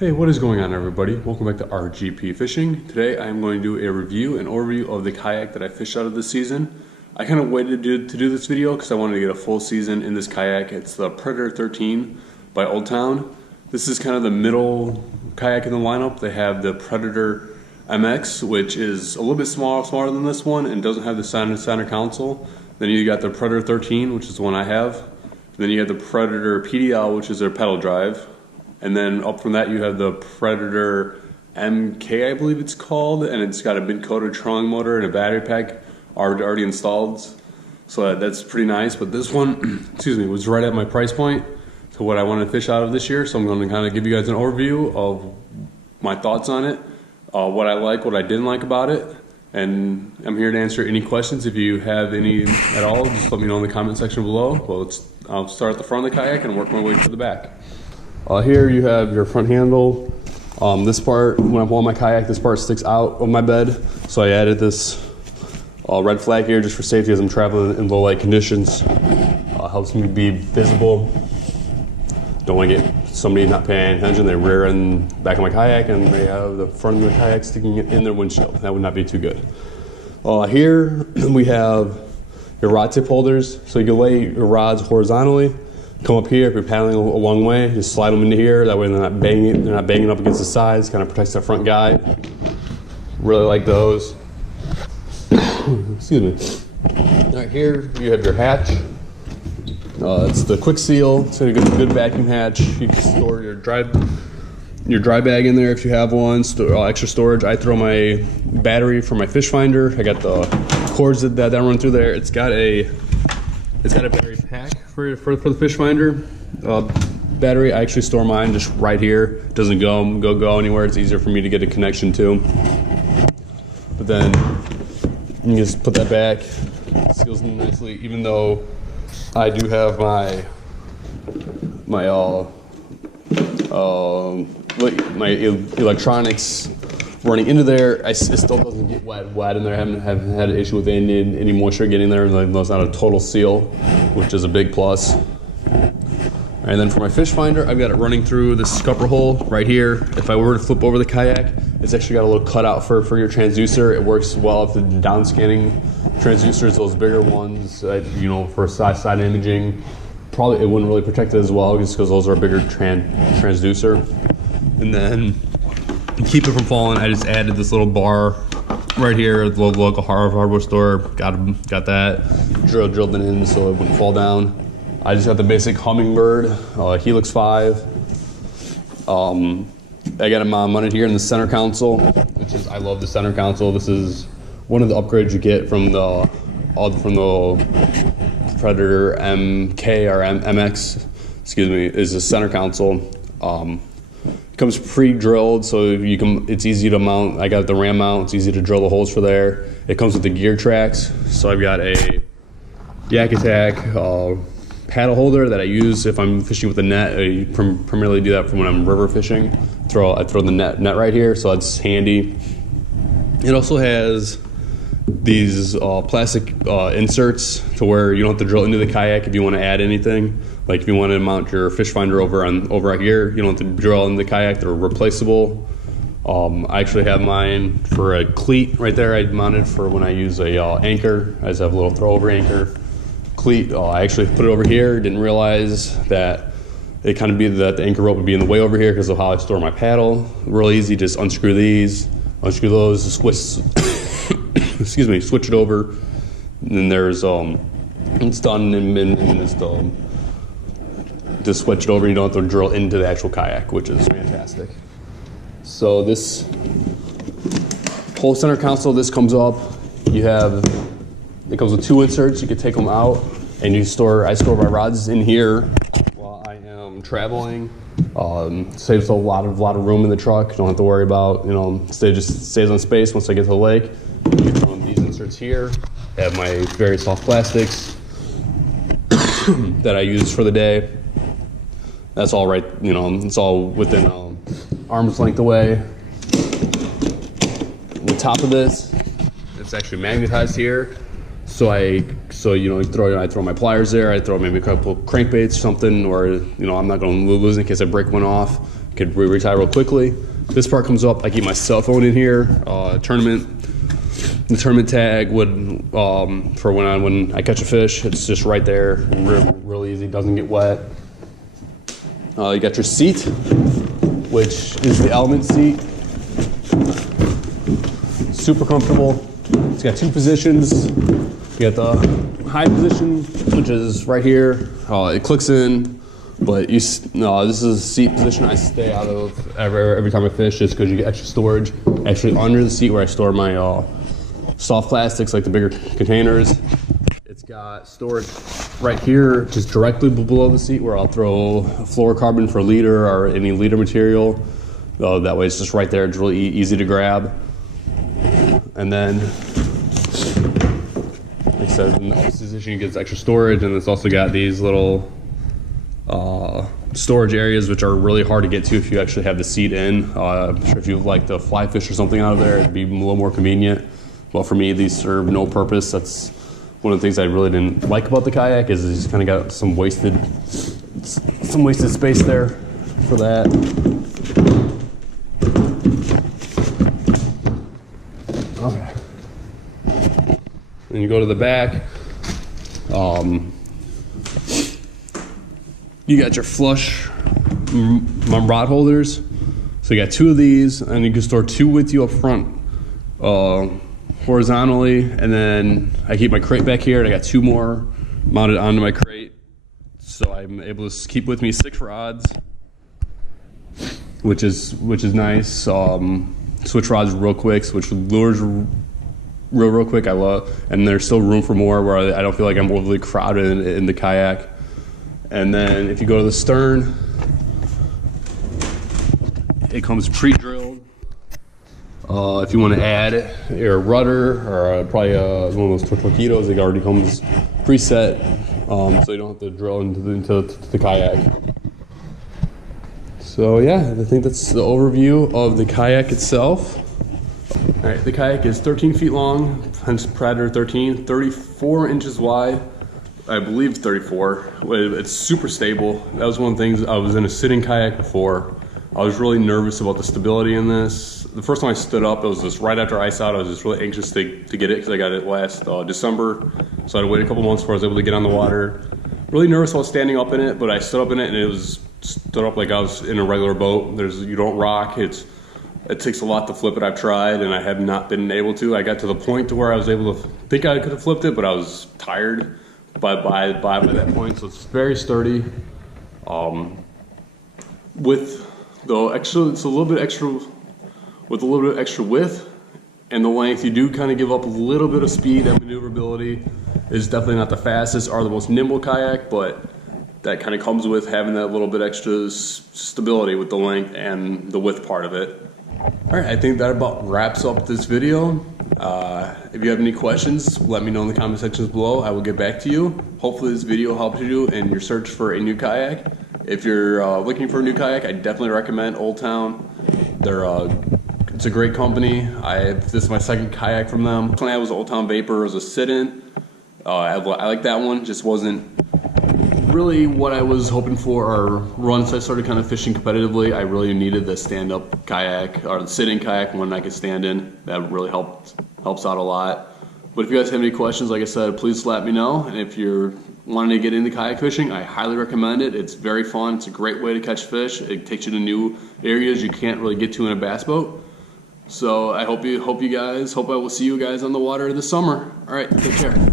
Hey, what is going on, everybody? Welcome back to RGP Fishing. Today I am going to do a review and overview of the kayak that I fished out of this season. I kind of waited to do this video because I wanted to get a full season in this kayak. It's the Predator 13 by Old Town. This is kind of the middle kayak in the lineup. They have the Predator MX, which is a little bit smaller than this one and doesn't have the center console. Then you got the Predator 13, which is the one I have. And then you have the Predator PDL, which is their pedal drive. And then up from that you have the Predator MK, I believe it's called, and it's got a mid-coated trolling motor and a battery pack already installed. So that's pretty nice. But this one, excuse me, was right at my price point to what I wanted to fish out of this year. So I'm going to kind of give you guys an overview of my thoughts on it, what I like, what I didn't like about it. And I'm here to answer any questions. If you have any at all, just let me know in the comment section below. Well, I'll start at the front of the kayak and work my way to the back. Here you have your front handle. This part, when I'm on my kayak, this part sticks out of my bed. So I added this red flag here just for safety as I'm traveling in low light conditions. Helps me be visible. Don't want to get somebody not paying attention. They rear end back of my kayak and they have the front of the kayak sticking in their windshield. That would not be too good. Here we have your rod tip holders. So you can lay your rods horizontally. Come up here if you're paddling a long way, just slide them into here. That way they're not banging up against the sides. Kind of protects that front guide. Really like those. Excuse me. Right here you have your hatch. It's the quick seal. It's a good vacuum hatch. You can store your dry bag in there if you have one. Extra storage. I throw my battery for my fish finder. I got the cords that run through there. It's got a battery pack for the fish finder. Battery, I actually store mine just right here. It doesn't go anywhere. It's easier for me to get a connection to. But then you just put that back. It seals nicely. Even though I do have my electronics running into there, it still doesn't get wet in there. I haven't had an issue with any moisture getting there. It's not a total seal, which is a big plus. And then for my fish finder, I've got it running through this scupper hole right here. If I were to flip over the kayak, it's actually got a little cutout for your transducer. It works well with the down scanning transducers, those bigger ones, for side imaging. Probably it wouldn't really protect it as well just because those are a bigger transducer. And then to keep it from falling, I just added this little bar right here at the local hardware store. Got that drilled it in so it wouldn't fall down. I just got the basic Hummingbird Helix 5. I got it mounted here in the center console, I love the center console. This is one of the upgrades you get from the Predator MK or MX, excuse me, is the center console. It comes pre-drilled, so it's easy to mount. I got the ram mount. It's easy to drill the holes for there. It comes with the gear tracks. So I've got a Yak Attack paddle holder that I use if I'm fishing with a net. I primarily do that for when I'm river fishing. I throw the net right here, so that's handy. It also has these plastic inserts to where you don't have to drill into the kayak if you want to add anything. Like if you want to mount your fish finder over here, you don't have to drill in the kayak. They're replaceable. I actually have mine for a cleat right there. I mounted for when I use a anchor. I just have a little throw-over anchor cleat. I actually put it over here. Didn't realize that it kind of be that the anchor rope would be in the way over here because of how I store my paddle. Real easy. Just unscrew these, unscrew those, switch. Excuse me. Switch it over, and then there's it's done and it's just switch it over. You don't have to drill into the actual kayak, which is fantastic. So this whole center console, this comes up. It comes with two inserts. You can take them out, and I store my rods in here while I am traveling. Saves a lot of room in the truck. Don't have to worry about just stays on space once I get to the lake. You throw in these inserts here. I have my very soft plastics that I use for the day. That's all right, it's all within arm's length away. The top of this, it's actually magnetized here. So I throw my pliers there. I throw maybe a couple crankbaits, something, or I'm not going to lose in case I break one off. I could retie real quickly. This part comes up. I keep my cell phone in here. The tournament tag would for when I catch a fish. It's just right there, real easy. Doesn't get wet. You got your seat, which is the Element seat. Super comfortable. It's got 2 positions. You got the high position, which is right here. It clicks in, but this is a seat position I stay out of every time I fish, just because you get extra storage. Actually, under the seat where I store my soft plastics, like the bigger containers. It's got storage right here, just directly below the seat, where I'll throw a fluorocarbon for leader or any leader material. That way, it's just right there. It's really easy to grab. And then, like I said, in the opposite position, you get extra storage, and it's also got these little storage areas, which are really hard to get to if you actually have the seat in. I'm sure if you like to fly fish or something out of there, it'd be a little more convenient. Well, for me, these serve no purpose. That's one of the things I really didn't like about the kayak, is it's kind of got some wasted space there for that. Okay. Then you go to the back. You got your flush rod holders. So you got 2 of these, and you can store 2 with you up front, horizontally. And then I keep my crate back here, and I got 2 more mounted onto my crate. So I'm able to keep with me 6 rods, which is nice. Switch rods real quick, switch lures real quick. I love, and there's still room for more where I don't feel like I'm overly crowded in the kayak. And then if you go to the stern, it comes pre-drilled. If you want to add your rudder or probably one of those torpedoes, it already comes preset, so you don't have to drill into the kayak. So yeah, I think that's the overview of the kayak itself. All right, the kayak is 13 feet long, hence Predator 13, 34 inches wide. I believe 34. It's super stable. That was one of the things. I was in a sitting kayak before. I was really nervous about the stability in this. The first time I stood up, it was just right after ice out. I was just really anxious to get it, because I got it last December. So I had to wait a couple months before I was able to get on the water. Really nervous about standing up in it, but I stood up in it, and it was stood up like I was in a regular boat. You don't rock. It takes a lot to flip it. I've tried, and I have not been able to. I got to the point to where I was able to think I could have flipped it, but I was tired by that point. So it's very sturdy. With the extra, it's a little bit extra. With a little bit extra width and the length, you do kind of give up a little bit of speed and maneuverability. It's definitely not the fastest or the most nimble kayak, but that kind of comes with having that little bit extra stability with the length and the width part of it. All right, I think that about wraps up this video. If you have any questions, let me know in the comment sections below. I will get back to you. Hopefully this video helps you in your search for a new kayak. If you're looking for a new kayak, I definitely recommend Old Town. It's a great company. This is my second kayak from them. I was Old Town Vapor. It was a sit-in. I like that one. Just wasn't really what I was hoping for. Or once I started kind of fishing competitively, I really needed the stand-up kayak or the sit-in kayak, one I could stand in. That really helps out a lot. But if you guys have any questions, like I said, please let me know. And if you're wanting to get into kayak fishing, I highly recommend it. It's very fun. It's a great way to catch fish. It takes you to new areas you can't really get to in a bass boat. So I hope I will see you guys on the water this summer. All right, take care.